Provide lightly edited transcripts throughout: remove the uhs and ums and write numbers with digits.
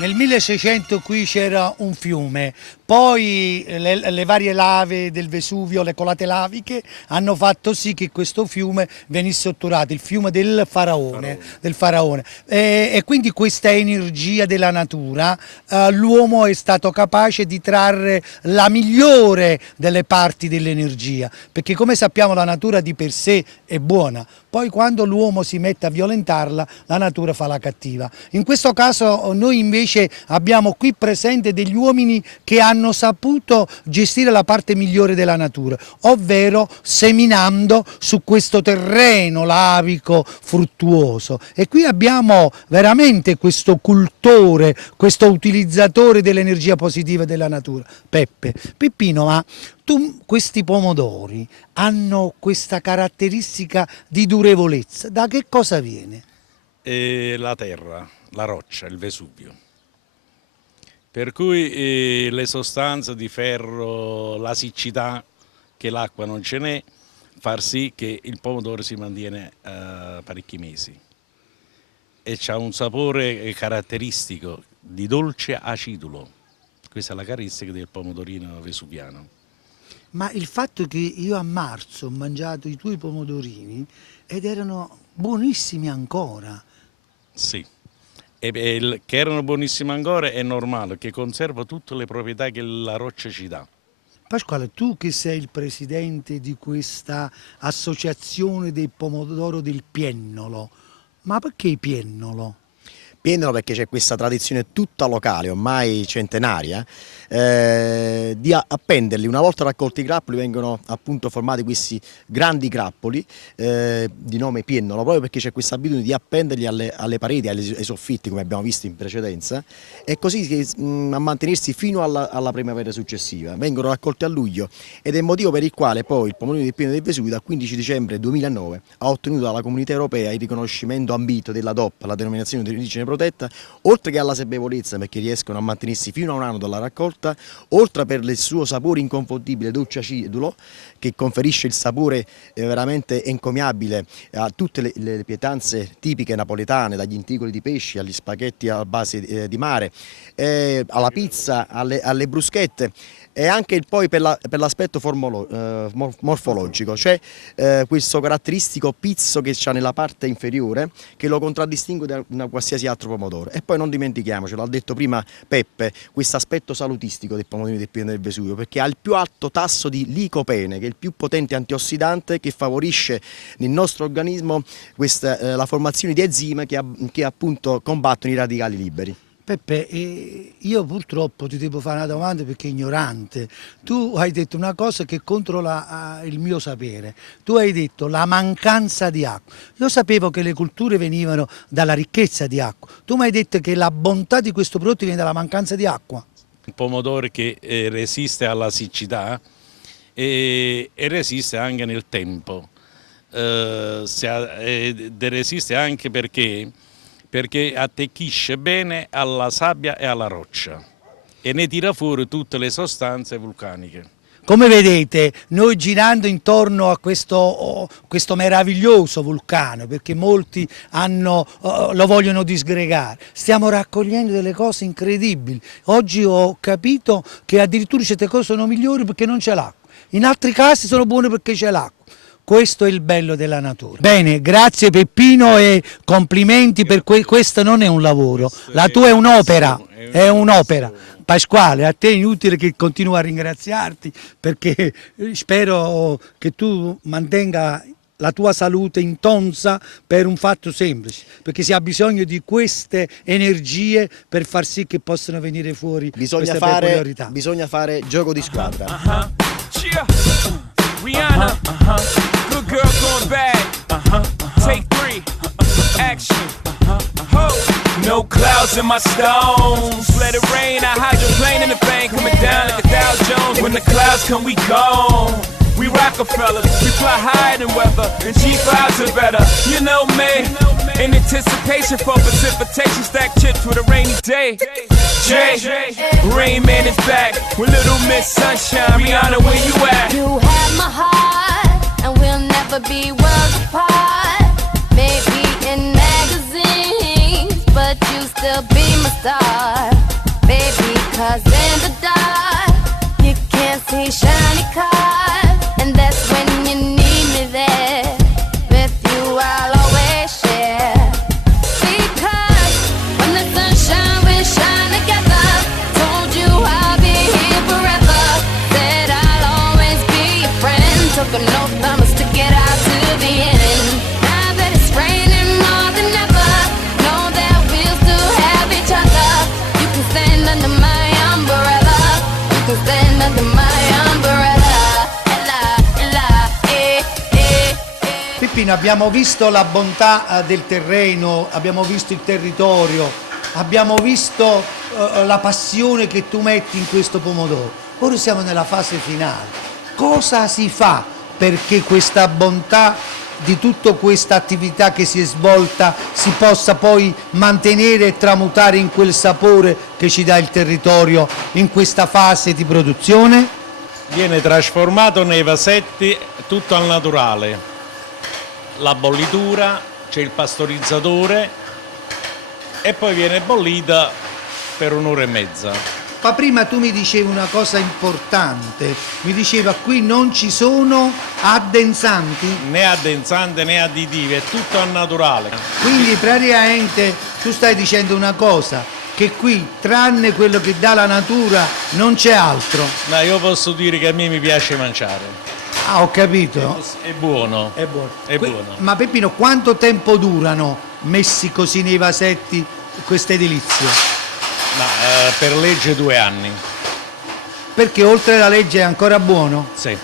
Nel 1600 qui c'era un fiume, poi le varie lave del Vesuvio, le colate laviche, hanno fatto sì che questo fiume venisse otturato, il fiume del faraone. E quindi questa energia della natura, l'uomo è stato capace di trarre la migliore delle parti dell'energia, perché come sappiamo la natura di per sé è buona, poi quando l'uomo si mette a violentarla, la natura fa la cattiva. In questo caso noi invece abbiamo qui presente degli uomini che hanno saputo gestire la parte migliore della natura, ovvero seminando su questo terreno lavico, fruttuoso. E qui abbiamo veramente questo cultore, questo utilizzatore dell'energia positiva della natura. Peppino, ma questi pomodori hanno questa caratteristica di durevolezza, da che cosa viene? La terra, la roccia, il Vesuvio. Per cui le sostanze di ferro, la siccità, che l'acqua non ce n'è, far sì che il pomodoro si mantiene parecchi mesi. E ha un sapore caratteristico di dolce acidulo. Questa è la caratteristica del pomodorino vesuviano. Ma il fatto che io a marzo ho mangiato i tuoi pomodorini ed erano buonissimi ancora. Sì, che erano buonissimi ancora è normale, che conserva tutte le proprietà che la roccia ci dà. Pasquale, tu che sei il presidente di questa associazione del pomodoro del Piennolo, ma perché Piennolo? Piennolo perché c'è questa tradizione tutta locale, ormai centenaria, di appenderli. Una volta raccolti i grappoli vengono appunto formati questi grandi grappoli di nome Piennolo, proprio perché c'è questa abitudine di appenderli alle pareti, ai soffitti, come abbiamo visto in precedenza, e così a mantenersi fino alla primavera successiva. Vengono raccolti a luglio ed è il motivo per il quale poi il pomodoro del Piennolo del Vesuvio dal 15 dicembre 2009 ha ottenuto dalla Comunità Europea il riconoscimento ambito della DOP, la denominazione di origine protetta, oltre che alla sebevolezza, perché riescono a mantenersi fino a un anno dalla raccolta, oltre per il suo sapore inconfondibile dolce acidulo, che conferisce il sapore veramente encomiabile a tutte le pietanze tipiche napoletane, dagli intigoli di pesce agli spaghetti a base di mare, alla pizza, alle bruschette, e anche poi per l'aspetto morfologico, cioè questo caratteristico pizzo che c'ha nella parte inferiore che lo contraddistingue da una qualsiasi altro pomodoro. E poi non dimentichiamoci, l'ha detto prima Peppe, questo aspetto salutistico del pomodoro del Piennolo del Vesuvio, perché ha il più alto tasso di licopene, che è il più potente antiossidante che favorisce nel nostro organismo la formazione di enzimi che appunto combattono i radicali liberi. Peppe, io purtroppo ti devo fare una domanda perché è ignorante. Tu hai detto una cosa che è contro il mio sapere. Tu hai detto la mancanza di acqua. Io sapevo che le colture venivano dalla ricchezza di acqua. Tu mi hai detto che la bontà di questo prodotto viene dalla mancanza di acqua. Un pomodoro che resiste alla siccità e resiste anche nel tempo. Resiste anche perché attecchisce bene alla sabbia e alla roccia e ne tira fuori tutte le sostanze vulcaniche. Come vedete, noi girando intorno a questo meraviglioso vulcano, perché molti lo vogliono disgregare, stiamo raccogliendo delle cose incredibili. Oggi ho capito che addirittura certe cose sono migliori perché non c'è l'acqua, in altri casi sono buone perché c'è l'acqua. Questo è il bello della natura. Bene, grazie Peppino e complimenti per questo non è un lavoro, la tua è un'opera, è un'opera. Pasquale, a te è inutile che continuo a ringraziarti perché spero che tu mantenga la tua salute intonsa per un fatto semplice, perché si ha bisogno di queste energie per far sì che possano venire fuori queste peculiarità. Bisogna fare gioco di squadra. Rihanna, good girl going bad. Take 3, action. No clouds in my stones. Let it rain, I hydroplane in the bank, coming down like a Dow Jones. When the clouds come, we gone. We Rockefellers, we fly higher than weather, and G5s are better. You know me, in anticipation for precipitation, stack chips with a rainy day. Jay, Rain Man is back with Little Miss Sunshine. Rihanna, where you at? You have my heart, and we'll never be worlds apart. Maybe in magazines, but you still be my star, baby, 'cause in the dark you can't see shiny cars, and that's when you need me there. With you I'll always share, because when the sunshine we shine together. Told you I'll be here forever, said I'll always be your friend. Took an oath I'ma stick it out to the end. Now that it's raining more than ever, know that we'll still have each other. You can stand under my umbrella, you can stand under my umbrella. Peppino, abbiamo visto la bontà del terreno, abbiamo visto il territorio, abbiamo visto la passione che tu metti in questo pomodoro. Ora siamo nella fase finale. Cosa si fa perché questa bontà di tutta questa attività che si è svolta si possa poi mantenere e tramutare in quel sapore che ci dà il territorio in questa fase di produzione? Viene trasformato nei vasetti tutto al naturale. La bollitura, c'è il pastorizzatore e poi viene bollita per un'ora e mezza. Ma prima tu mi dicevi una cosa importante, mi diceva qui non ci sono addensanti, Né addensante né additivi, è tutto al naturale. quindi praticamente tu stai dicendo una cosa, che qui tranne quello che dà la natura non c'è altro. Ma io posso dire che a me mi piace mangiare. Ah, ho capito. È buono. È buono. È buono. Ma Peppino, quanto tempo durano messi così nei vasetti queste delizie? Ma per legge 2 anni. Perché oltre la legge è ancora buono? Sì.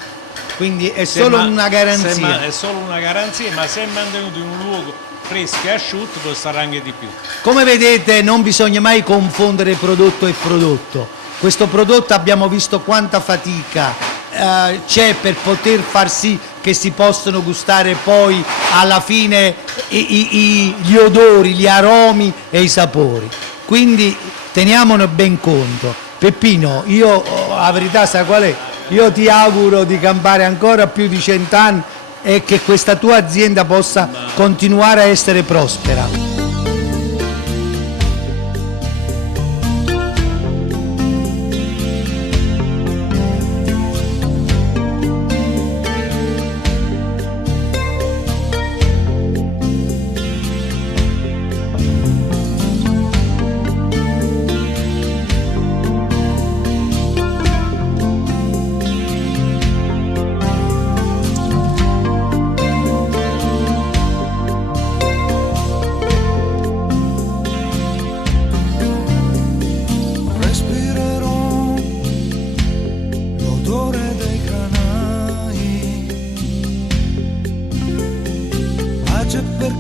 Quindi è solo una garanzia. È solo una garanzia, ma se è mantenuto in un luogo fresco e asciutto può stare anche di più. Come vedete non bisogna mai confondere prodotto e prodotto. Questo prodotto abbiamo visto quanta fatica c'è per poter far sì che si possano gustare poi alla fine gli odori, gli aromi e i sapori. Quindi teniamone ben conto. Peppino, io la verità sai qual è? Io ti auguro di campare ancora più di 100 anni e che questa tua azienda possa continuare a essere prospera. Respirerò l'odore dei granai, pace per